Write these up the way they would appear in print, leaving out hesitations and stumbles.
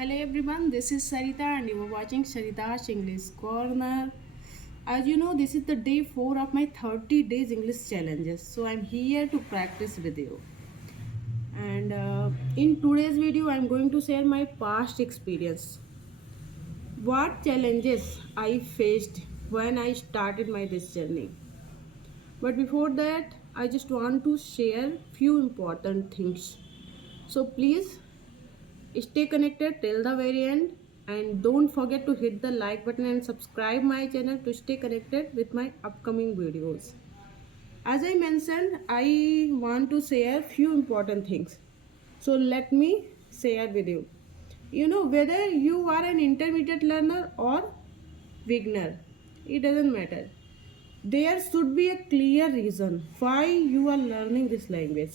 Hello everyone, this is Sarita and you are watching Sarita's English Corner. As you know, this is the day 4 of my 30 days English challenges. So I'm here to practice with you. And in today's video, I'm going to share my past experience. What challenges I faced when I started my this journey. But before that, I just want to share few important things. So please stay connected till the very end and don't forget to hit the like button and subscribe my channel to stay connected with my upcoming videos. As I mentioned, I want to share few important things. So let me share with you. You know, whether you are an intermediate learner or beginner, it doesn't matter. There should be a clear reason why you are learning this language.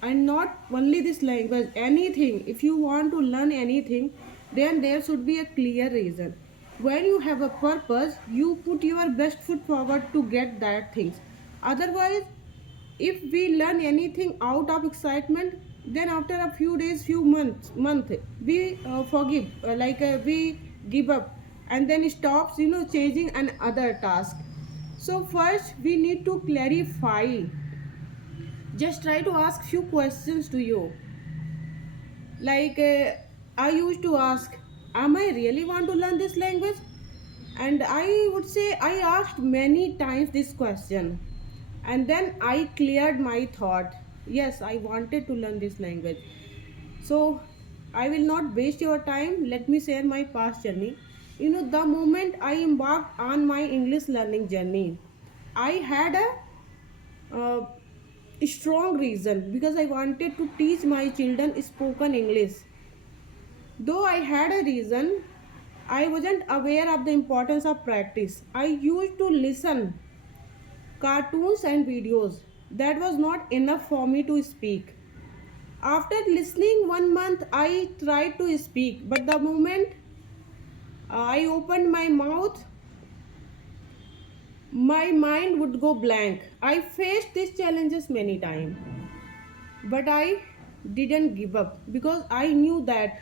And not only this language, anything. If you want to learn anything, then there should be a clear reason. When you have a purpose, you put your best foot forward to get that things. Otherwise, if we learn anything out of excitement, then after a few days, few month, we forgive, we give up, and then stops, chasing another task. So first, we need to clarify. Just try to ask few questions to you. Like I used to ask, am I really want to learn this language? And I would say I asked many times this question. And then I cleared my thought. Yes, I wanted to learn this language. So I will not waste your time. Let me share my past journey. You know, the moment I embarked on my English learning journey, I had a strong reason because I wanted to teach my children spoken English. Though I had a reason, I wasn't aware of the importance of practice. I used to listen cartoons and videos. That was not enough for me to speak. After listening 1 month, I tried to speak, but the moment I opened my mouth, my mind would go blank. I faced these challenges many times, but I didn't give up because I knew that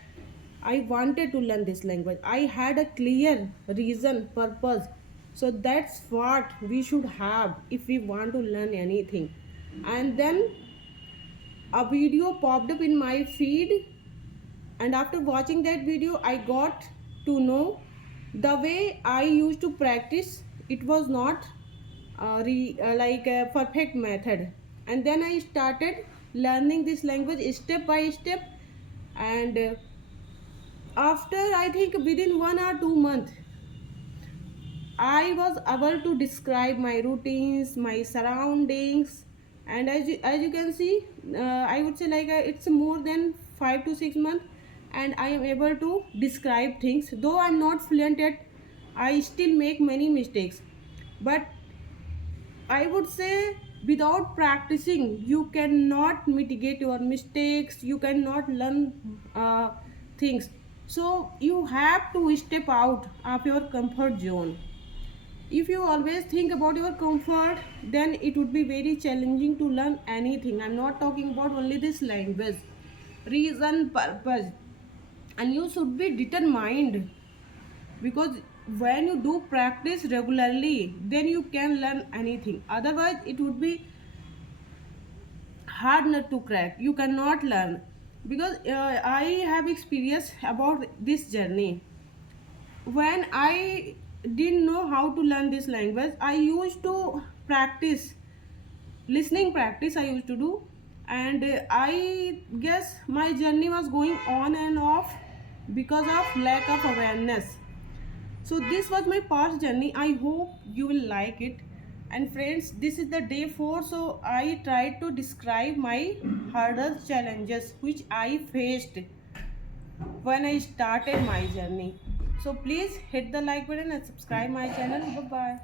I wanted to learn this language. I had a clear reason, purpose. So that's what we should have if we want to learn anything. And then a video popped up in my feed, and after watching that video, I got to know the way I used to practice. It was not like a perfect method, and then I started learning this language step by step. And after I think within 1 or 2 months, I was able to describe my routines, my surroundings, and as you can see, I would say like it's more than 5 to 6 months, and I am able to describe things. Though I'm not fluent yet, I still make many mistakes. But I would say without practicing, you cannot mitigate your mistakes. You cannot learn things. So you have to step out of your comfort zone. If you always think about your comfort, then it would be very challenging to learn anything. I'm not talking about only this language. Reason, purpose, and you should be determined, because when you do practice regularly, then you can learn anything. Otherwise, it would be hard nut to crack. You cannot learn, because I have experience about this journey. When I didn't know how to learn this language, I used to practice listening practice. I used to do, and I guess my journey was going on and off because of lack of awareness. So this was my past journey. I hope you will like it. And friends, this is the day 4. So I tried to describe my hurdles, challenges which I faced when I started my journey. So please hit the like button and subscribe my channel. Bye bye.